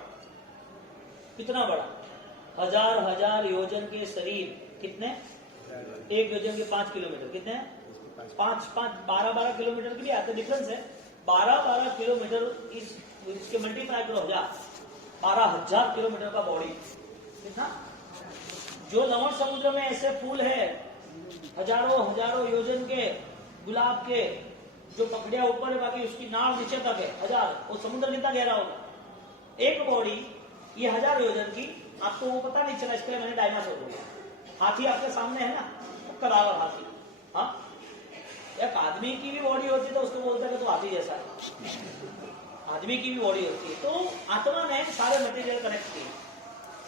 कितना बड़ा, 1000 योजन के शरीर, कितने, 1 योजन के 5 किलोमीटर, कितने, 12 किलोमीटर के लिए आते, डिफरेंस है 12 किलोमीटर। इसके मल्टीप्लाई करो 12,000 किलोमीटर का बॉडी, कितना। जो लवण समुद्र में ऐसे फूल है हजारों योजन के, गुलाब के, जो पकड़िया ऊपर है, बाकी उसकी नाव नीचे तक है 1000, वो समुद्र कितना गहरा होगा। एक बॉडी ये 1000 योजन की, आपको वो पता नहीं चला, इसके लिए मैंने डायनासोर बोला। हाथी आपके सामने है ना, कदावर हाथी, हाँ, एक आदमी की भी बॉडी होती है तो उसको बोलते हैं कि तो हाथी जैसा है, आदमी की भी बॉडी होती है। तो आत्मा ने सारे मटेरियल कनेक्ट किए,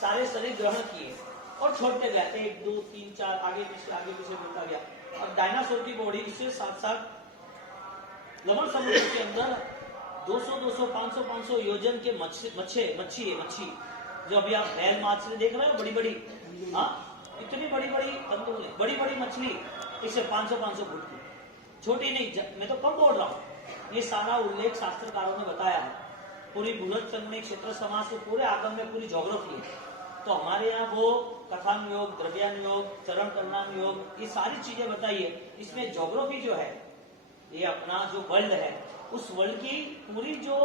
सारे शरीर ग्रहण किए और छोड़ते गए, 1 2 3 4 आगे पीछे बढ़ता गया। और डायनासोर की बॉडी इससे साथ लवण समुद्र के अंदर 200 500 योजन के मच्छी, जो अभी आप बैल मछली देख रहे हो, बड़ी, हाँ, इतनी बड़ी मछली, इससे 500 फुट की, छोटी नहीं, मैं तो कम बोल रहा हूँ। ये सारा उल्लेख शास्त्रकारों ने बताया है। पूरी बृहद संगणिक क्षेत्र समाज के पूरे आगम में पूरी ज्योग्राफी है। तो हमारे यहाँ वो कथान योग, द्रव्यान योग, चरण करणान योग, ये सारी चीजें बताइए। इसमें ज्योग्राफी जो है, ये अपना जो वर्ल्ड है, उस वर्ल्ड की पूरी जो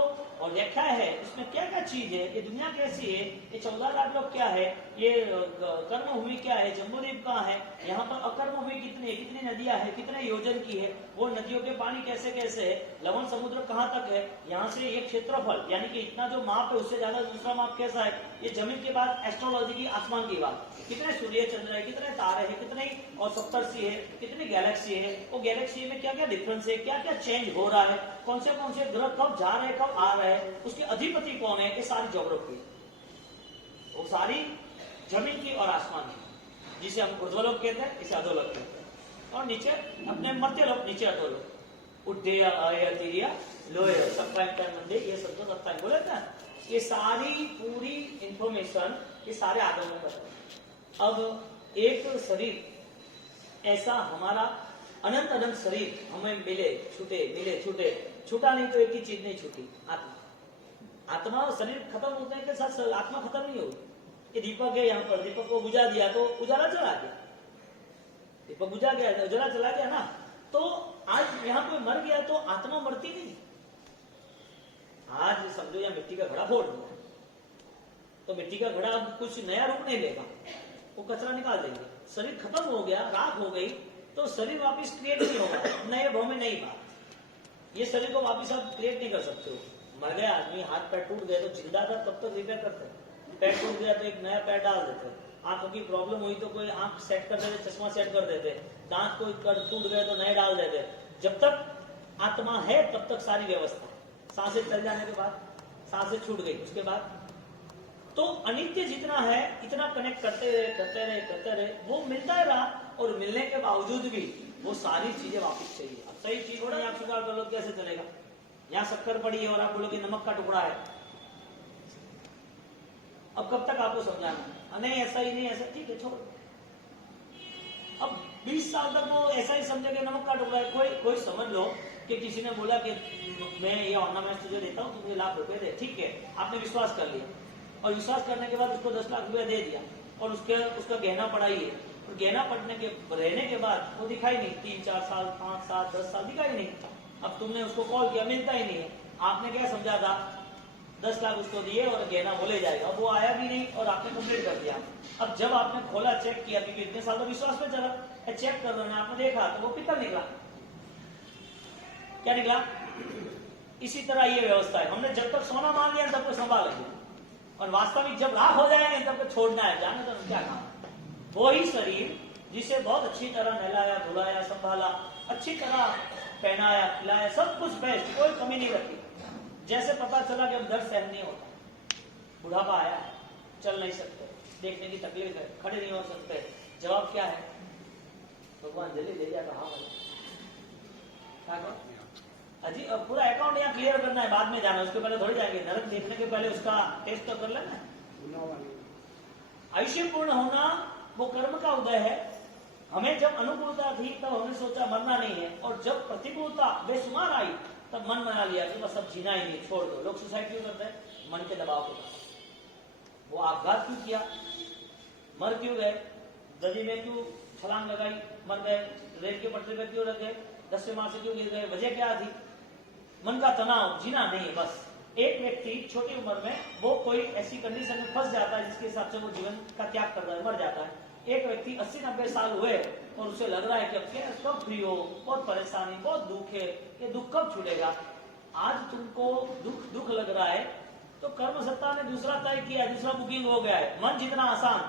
व्याख्या है, इसमें क्या क्या चीज है, ये दुनिया कैसी है, ये 14 लाख लोग क्या है, ये कर्मभूमि क्या है, जम्बूद्वीप कहाँ है, यहाँ पर अकर्मभूमि कितनी नदियां है, कितने योजन की है, वो नदियों के पानी कैसे है, लवण समुद्र कहाँ तक है, यहाँ से ये क्षेत्रफल, यानी कि इतना जो माप है उससे ज्यादा दूसरा माप कैसा है, ये जमीन के बाद एस्ट्रोलॉजी की, आसमान की बात, कितने सूर्य चंद्र है, कितने तारे हैं, कितने और सप्तर्षि है, कितनी गैलेक्सी है, वो गैलेक्सी में क्या क्या डिफरेंस है, क्या क्या चेंज हो रहा है, कौन से ग्रह कब जा रहे हैं, कब आ रहे हैं, उसके अधिपति कौन है, ये सारी ज्योग्राफी, वो सारी जमीन की और आसमान की, जिसे हम ऊर्ध्वलोक कहते हैं, इसे अधोलोक कहते हैं, और नीचे अपने मध्यलोक, नीचे अधोलोक, उड्डेय अयतिरिया लोय सप्ताह मंदिर, ये सब तो सप्ताह बोले ना, ये सारी पूरी इंफॉर्मेशन ये सारे आगम में बताते हैं। अब एक शरीर ऐसा हमारा अनंत शरीर हमें मिले छूटे, छूटा नहीं तो एक ही चीज नहीं छूटी, आत्मा और शरीर खत्म होते हैं के साथ आत्मा खत्म नहीं होगी। ये दीपक है, यहाँ पर दीपक को बुझा दिया तो उजाला चला गया, दीपक बुझा गया, उजाला चला गया ना। तो आज यहाँ कोई मर गया तो आत्मा मरती नहीं। आज समझो या मिट्टी का घड़ा फोड़ दिया तो मिट्टी का घड़ा अब कुछ नया रूप नहीं लेगा, वो कचरा निकाल देंगे। शरीर खत्म हो गया, राख हो गई, तो शरीर वापस क्रिएट नहीं होगा, नए भाव में नई बात। ये शरीर को वापस आप क्रिएट नहीं कर सकते हो। मर गया आदमी, हाथ पैर टूट गए तो जिंदा था तब तक रिपेयर करते, पैर टूट गया तो एक नया पैर डाल देते, आंखों की प्रॉब्लम हुई तो कोई आंख सेट कर देते, चश्मा सेट कर देते, दांत कोई टूट गए तो नए डाल देते। जब तक आत्मा है तब तक सारी व्यवस्था। सांसें चल जाने के बाद, सांसें छूट गई उसके बाद तो अनित्य जितना है इतना कनेक्ट करते रहे, वो मिलता रहा। और मिलने के बावजूद भी वो सारी चीजें वापस चाहिए। अब सही चीज थोड़ा आप स्वीकार कर लो, कैसे चलेगा? यहाँ शक्कर पड़ी है और आप बोलोगे नमक का टुकड़ा है, अब कब तक आपको समझाना? नहीं ऐसा ही नहीं, ऐसा ठीक है छोड़। अब 20 साल तक वो ऐसा ही समझेगा नमक का टुकड़ा है। कोई समझ लो कि किसी ने बोला कि मैं ये ऑर्नामेंट तुझे देता हूँ, तुझे ₹1,00,000 दे, ठीक है, आपने विश्वास कर लिया और विश्वास करने के बाद उसको ₹10,00,000 दे दिया और उसका गहना पड़ा ही है। और गहना पड़ने के रहने के बाद वो दिखाई नहीं, 3 4 साल 5 साल 10 साल दिखाई नहीं। अब तुमने उसको कॉल किया, मिलता ही नहीं है। आपने क्या समझा था? 10 लाख उसको दिए और गहना वो ले जाएगा, वो आया भी नहीं और आपने कंप्लीट कर दिया। अब जब आपने खोला, चेक किया, क्योंकि इतने साल तो विश्वास में चला, चेक कर रहे हैं, आपने देखा तो वो पित्तल निकला। क्या निकला? इसी तरह ये व्यवस्था है। हमने जब तक सोना मान लिया तब तक संभालेंगे और वास्तविक जब राख हो जाएंगे तब तक छोड़ना है, जाने तो क्या काम। वो ही शरीर जिसे बहुत अच्छी तरह नहलाया, धुलाया, संभाला, अच्छी तरह पहनाया, खिलाया, सब कुछ बेस्ट, कोई कमी नहीं रखी। जैसे पता चला कि अब दर्द सहन नहीं होता, बुढ़ापा आया, चल नहीं सकते, देखने की तकलीफ है, खड़े नहीं हो सकते, जवाब क्या है? भगवान जल्दी ले जाएगा। हाँ अजी अब पूरा अकाउंट यहाँ क्लियर करना है, बाद में जाना, उसके पहले थोड़ी जाएंगे। नरक देखने के पहले उसका टेस्ट तो कर लेना। आयुष्य पूर्ण होना वो कर्म का उदय है। हमें जब अनुकूलता थी तब हमने सोचा मरना नहीं है, और जब प्रतिकूलता बेशुमार आई तब मन बना लिया कि बस अब जीना ही नहीं, छोड़ दो। लोग सुसाइड क्यों करते हैं? मन के दबाव के कारण। वो आपघात क्यों किया? मर क्यों गए? नदी में क्यों छलांग लगाई? मर गए। रेल के पटरी पर क्यों लग गए? 10वें माह से क्यों गिर गए? वजह क्या थी? मन का तनाव, जीना नहीं। बस एक व्यक्ति छोटी उम्र में वो कोई ऐसी कंडीशन में फंस जाता है जिसके हिसाब से वो जीवन का त्याग करता है, मर जाता है। एक व्यक्ति 80-90 साल हुए और उसे लग रहा है कि अब कब फ्री हो, बहुत परेशानी, बहुत दुख है, ये दुख कब छूटेगा। आज तुमको दुख लग रहा है तो कर्म सत्ता ने दूसरा तय किया, दूसरा बुकिंग हो गया है। मन जितना आसान,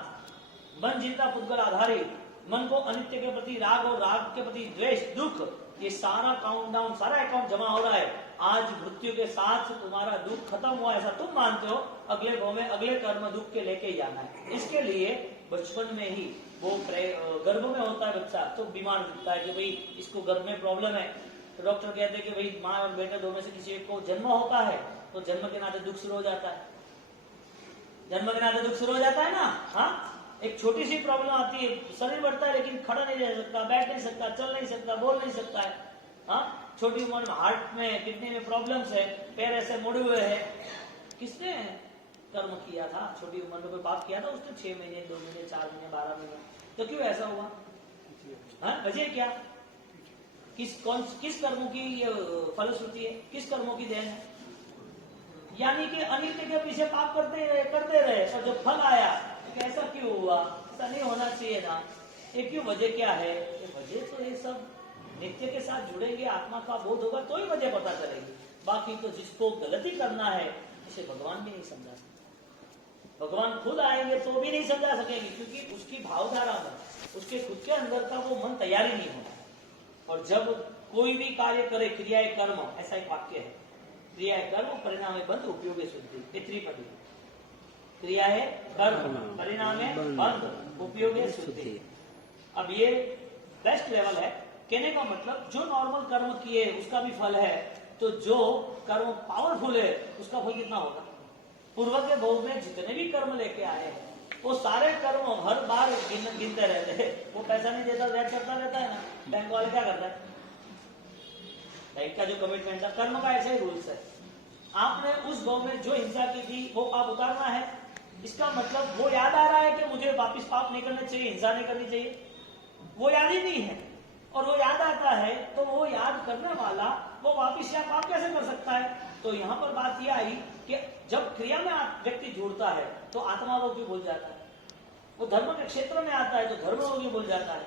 मन जितना पुद्गल आधारित, मन को अनित्य के प्रति राग और राग के प्रति द्वेष, दुख, ये सारा काउंटडाउन, सारा अकाउंट जमा हो रहा है। आज मृत्यु के साथ तुम्हारा दुख खत्म हुआ ऐसा तुम मानते हो, अगले भाव में अगले कर्म दुख के लेके जाना है। इसके लिए बचपन में ही वो गर्भ में होता है बच्चा तो बीमार दिखता है कि भाई इसको गर्भ में प्रॉब्लम है, तो डॉक्टर कहते हैं कि भाई माँ और बेटे दोनों से किसी एक को जन्म होता है तो जन्म के नाते दुख शुरू हो जाता है। जन्म के नाते दुख शुरू हो जाता है ना। हाँ, एक छोटी सी प्रॉब्लम आती है, शरीर बढ़ता है लेकिन खड़ा नहीं रह सकता, बैठ नहीं सकता, चल नहीं सकता, बोल नहीं सकता है। हाँ, छोटी उम्र में हार्ट में, किडनी में प्रॉब्लम्स है, पैर ऐसे मुड़े हुए हैं। किसने कर्म किया था? छोटी उम्र में कोई पाप किया था उसने? 6 महीने, 2 महीने, 4 महीने, 12 महीने, तो क्यों ऐसा हुआ? हाँ, वजह क्या? किस कर्मों की फलश्रुति है? किस कर्मों की देन है? यानी कि अनित्य के पीछे पाप करते रहे और जब फल आया तो ऐसा क्यों हुआ? ऐसा नहीं होना चाहिए ना। ये क्यों? वजह क्या है? ये वजह तो ये सब नित्य के साथ जुड़ेंगे, आत्मा का बोध होगा तो ही वजह पता चलेगी। बाकी तो जिसको गलती करना है इसे भगवान भी नहीं समझा सकते। भगवान खुद आएंगे तो भी नहीं समझा सकेंगे, क्योंकि उसकी भावधारा में, उसके खुद के अंदर का वो मन तैयारी नहीं होता। और जब कोई भी कार्य करे, क्रिया कर्म, ऐसा एक वाक्य है, क्रिया कर्म परिणाम बंध उपयोगी शुद्धि, ये त्रिपदी। क्रिया है कर्म, परिणाम है बंध, उपयोगी शुद्धि। अब ये बेस्ट लेवल है। कहने का मतलब जो नॉर्मल कर्म किए उसका भी फल है, तो जो कर्म पावरफुल है उसका फल कितना होगा? पूर्व के भोग में जितने भी कर्म लेके आए हैं वो सारे कर्म हर बार गिनते रहते हैं। वो पैसा नहीं देता, वेट करता रहता है ना। बैंक वाले क्या करता है? बैंक का जो कमिटमेंट था, कर्म का ऐसे ही रूल्स है। आपने उस भाव में जो हिंसा की थी वो पाप उतारना है। इसका मतलब वो याद आ रहा है कि मुझे वापिस पाप नहीं करना चाहिए, हिंसा नहीं करनी चाहिए, वो याद ही नहीं है। और वो याद आता है तो वो याद करने वाला वो वापिस या पाप कैसे कर सकता है? तो यहाँ पर बात यह आई कि जब क्रिया में व्यक्ति जुड़ता है तो आत्मा वो भी भूल जाता है। वो धर्म के क्षेत्र में आता है तो धर्म वो भी भूल जाता है।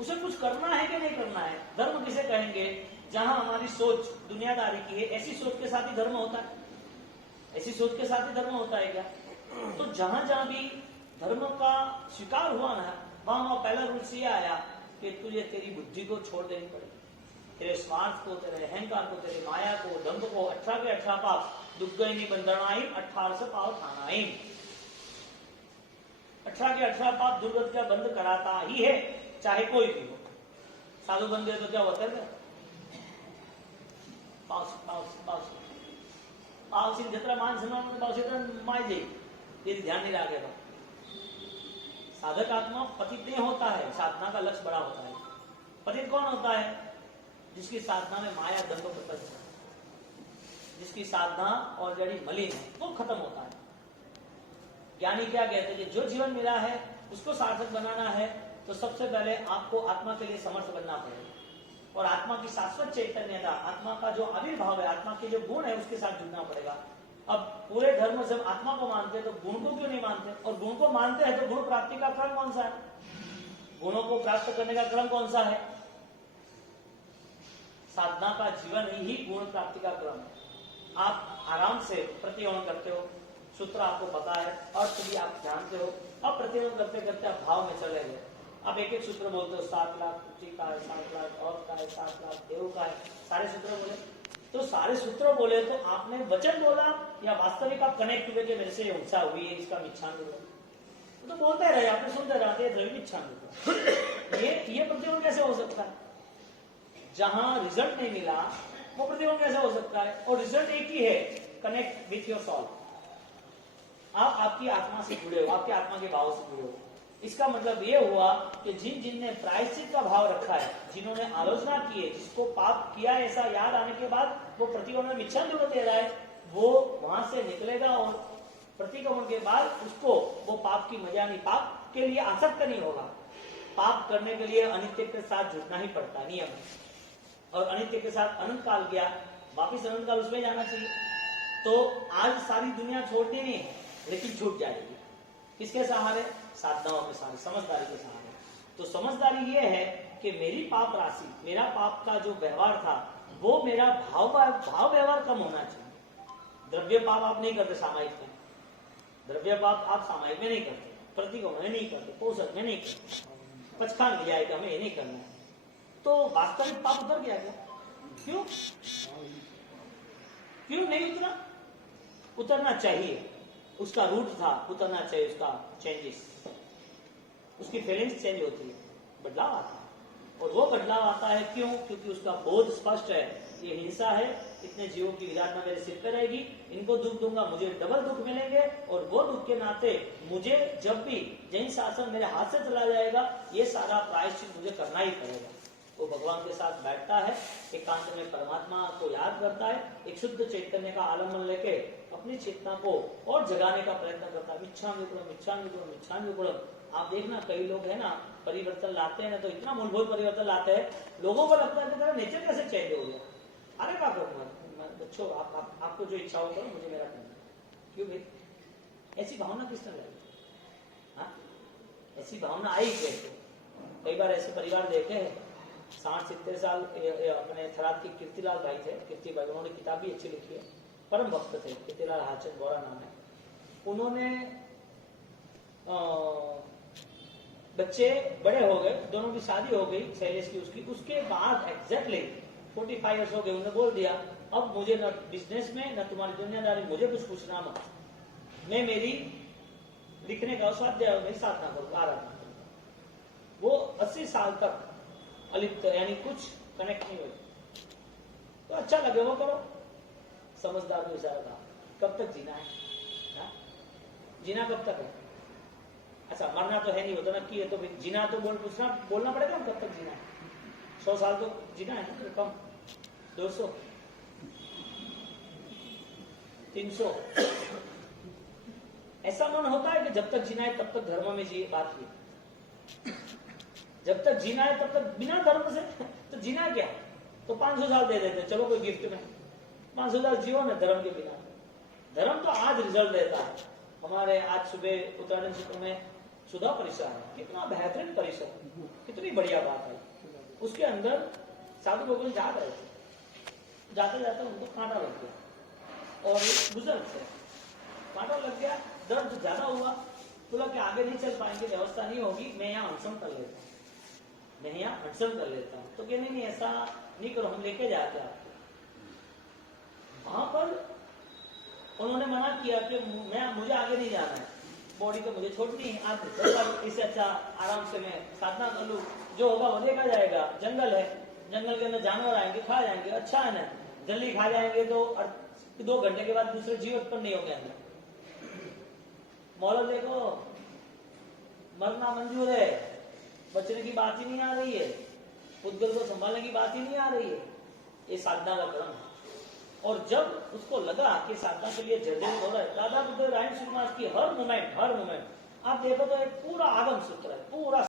उसे कुछ करना है कि नहीं करना है। धर्म किसे कहेंगे? जहां हमारी सोच दुनियादारी की है, ऐसी सोच के साथ ही धर्म होता है। ऐसी सोच के साथ ही धर्म होता है क्या? तो जहां जहां भी धर्म का स्वीकार हुआ ना, वहां पहला रूल ये आया कि तुझे तेरी बुद्धि को छोड़ देनी पड़ेगी। तेरे स्वार्थ को, तेरे अहंकार को, तेरे माया को, दंभ को, 18 के 18 पाप, दुख गई नहीं बंदरनाई, 18 पाप खानाई। 18 के 18 पाप दुर्गत का बंद कराता ही है, चाहे कोई भी हो। साधु बंदे तो क्या होता है? पावसी जतरा मान सम्मान पावसी माय जाए, ये ध्यान नहीं रखेगा। साधक आत्मा पतित नहीं होता है, साधना का लक्ष्य बड़ा होता है। पतित कौन होता है? जिसकी साधना में माया दंभ प्रपंच, जिसकी साधना ऑलरेडी मलिन है, वो खत्म होता है। ज्ञानी क्या कहते हैं कि जो जीवन मिला है उसको सार्थक बनाना है तो सबसे पहले आपको आत्मा के लिए समर्थ बनना पड़ेगा। और आत्मा की शाश्वत चैतन्यता, आत्मा का जो आविर्भाव है, आत्मा के जो गुण है उसके साथ जुड़ना पड़ेगा। अब पूरे धर्म जब आत्मा को मानते हैं तो गुण को क्यों नहीं मानते? और गुण को मानते हैं तो गुण प्राप्ति का क्रम कौन सा है? गुणों को प्राप्त करने का क्रम कौन सा है? साधना का जीवन ही गुण प्राप्ति का क्रम है। आप आराम से प्रतियोन करते हो, सूत्र आपको पता है, अर्थ भी आप जानते हो। अब प्रतियोन करते करते आप भाव में चले गए। अब एक एक सूत्र बोलते हो, 7 लाख पृथ्वी का है, 7 लाख और का है, 7 लाख देव का है, सारे सूत्र बोले। तो सारे सूत्र बोले तो आपने वचन बोला या वास्तविक आप कनेक्ट हुए कि मेरे से हिंसा हुई है, इसका मिच्छान तो बोलते रहे, आपने सुनते रहते मिच्छान। ये प्रतियोन कैसे हो सकता है? जहां रिजल्ट नहीं मिला वो प्रतिबंध कैसे हो सकता है? और रिजल्ट एक ही है, कनेक्ट विथ योर सॉल। आप आपकी आत्मा से जुड़े हो, आपके आत्मा के भाव से जुड़े हो। इसका मतलब ये हुआ कि जिनने प्रायश्चित का भाव रखा है, जिन्होंने आलोचना की है, जिसको पाप किया है ऐसा याद आने के बाद वो प्रतिक्रमण में इच्छा जरूरत दे रहा है, वो वहां से निकलेगा और प्रतिक्रमण के बाद उसको वो पाप की मजा नहीं, पाप के लिए आसक्त नहीं होगा। पाप करने के लिए अनित्य के साथ जुटना ही पड़ता नियम है, और अनित्य के साथ अनंत काल गया, वापिस अनंत काल उसमें जाना चाहिए। तो आज सारी दुनिया छोड़ती नहीं है, लेकिन छूट जाएगी। किसके सहारे? साधनाओं के सहारे, समझदारी के सहारे। तो समझदारी ये है कि मेरी पाप राशि, मेरा पाप का जो व्यवहार था, वो मेरा भाव व्यवहार कम होना चाहिए। द्रव्य पाप आप नहीं करते सामायिक में, द्रव्य पाप आप सामायिक में नहीं करते, प्रतिक्रमण में नहीं करते, पोषक में नहीं करते, पचखान लिया है हमें ये नहीं करना है। तो वास्तविक पाप उतर गया क्या? क्यों नहीं उतरा? उतरना चाहिए, उसका रूट था, उतरना चाहिए, उसका चेंजेस, उसकी फीलिंग्स चेंज होती है, बदलाव आता है। और वो बदलाव आता है क्यों? क्योंकि उसका बोध स्पष्ट है, ये हिंसा है, इतने जीवों की विराटना मेरे सिर पे रहेगी, इनको दुख दूंगा, मुझे डबल दुख मिलेंगे, और वो दुख के नाते मुझे जब भी जैन शासन मेरे हाथ से चला जाएगा, ये सारा प्रायश्चित मुझे करना ही पड़ेगा। वो भगवान के साथ बैठता है, एकांत में परमात्मा को याद करता है, एक शुद्ध चैतन्य का आलम्बन लेके अपनी चेतना को और जगाने का प्रयत्न करता है। मिच्छामि गुणम। आप देखना कई लोग है ना, परिवर्तन लाते हैं ना, तो इतना मूलभूत परिवर्तन लाते हैं, लोगों को लगता है कि तेरा नेचर कैसे चेंज हो गया। अरे क्या करूंगा बच्चों, आपको जो इच्छा हो करो, मुझे मेरा करना। क्यों भाई? ऐसी भावना किसने लाई? ऐसी भावना आई कैसे? कई बार ऐसे परिवार देखे हैं, 60-70 साल अपने थराद के कीर्तिलाल भाई थे, कीर्ति भाई, उन्होंने किताब भी अच्छी लिखी है, परम भक्त थे, कीर्तिलाल हाचंद बोरा नाम है। उन्होंने बच्चे बड़े हो गए, दोनों की शादी हो गई, शैलेश की उसकी, उसके बाद एग्जैक्टली 45 ईयर्स हो गए, उन्होंने बोल दिया अब मुझे न बिजनेस में न तुम्हारी दुनियादारी, मुझे कुछ पूछना मत, मैं मेरी लिखने का स्वाध्याय मेरी साधना करूंगा, आराधना करूंगा। वो 80 साल तक अलिप्त, यानी कुछ कनेक्ट नहीं हुई। तो अच्छा लगे वो करो, समझदार को इशारा था। कब तक जीना है? जीना कब तक है? अच्छा मरना तो है नहीं, वो तो नक्की है, तो जीना तो बोलना पड़ेगा, कब तक जीना है? 100 साल तो जीना है ना, कम 200 300। ऐसा मन होता है कि जब तक जीना है तब तक धर्म में जिए, बात ये, जब तक जीना है तब तक बिना धर्म से तो जीना है क्या? तो 500 साल दे देते, चलो कोई गिफ्ट में 500 साल जियो ना धर्म के बिना। धर्म तो आज रिजल्ट देता है। हमारे आज सुबह उत्तराखंड क्षेत्र में सुधा परिसर है, कितना बेहतरीन परिसर, कितनी बढ़िया बात है। उसके अंदर साधु भगवान जा रहे थे, जाते जाते उनको कांटा लग गया, और बुजुर्ग थे, कांटा लग गया, दर्द ज्यादा हुआ, बोला कि आगे नहीं चल पाएंगे, व्यवस्था नहीं होगी, मैं यहाँ अनशन कर लेता हूँ, मैं यहाँ अनशन कर लेता हूँ। तो क्या नहीं ऐसा नहीं करो, हम लेके जाते आपको। वहां पर उन्होंने मना किया कि मुझे आगे नहीं जाना है, बॉडी तो मुझे छोड़नी है, आज इससे अच्छा आराम से मैं साधना कर लूँ, जो होगा वो देखा जाएगा। जंगल है, जंगल के अंदर जानवर आएंगे, खा जाएंगे, अच्छा है ना, जल्दी खा जाएंगे तो 2 घंटे के बाद दूसरे जीव उत्पन्न नहीं होंगे अंदर। मौलव देखो, मरना मंजूर है, बचने की बात ही नहीं आ रही है, उद्गल को संभालने की बात ही नहीं आ रही है, ये साधना का क्रम है। और जब उसको लगा कि साधना के लिए जर्जरित हो रहा है, दादा बुद्ध रायन श्रीनिवास की हर मोमेंट आप देखो तो एक पूरा आगम सूत्र है, पूरा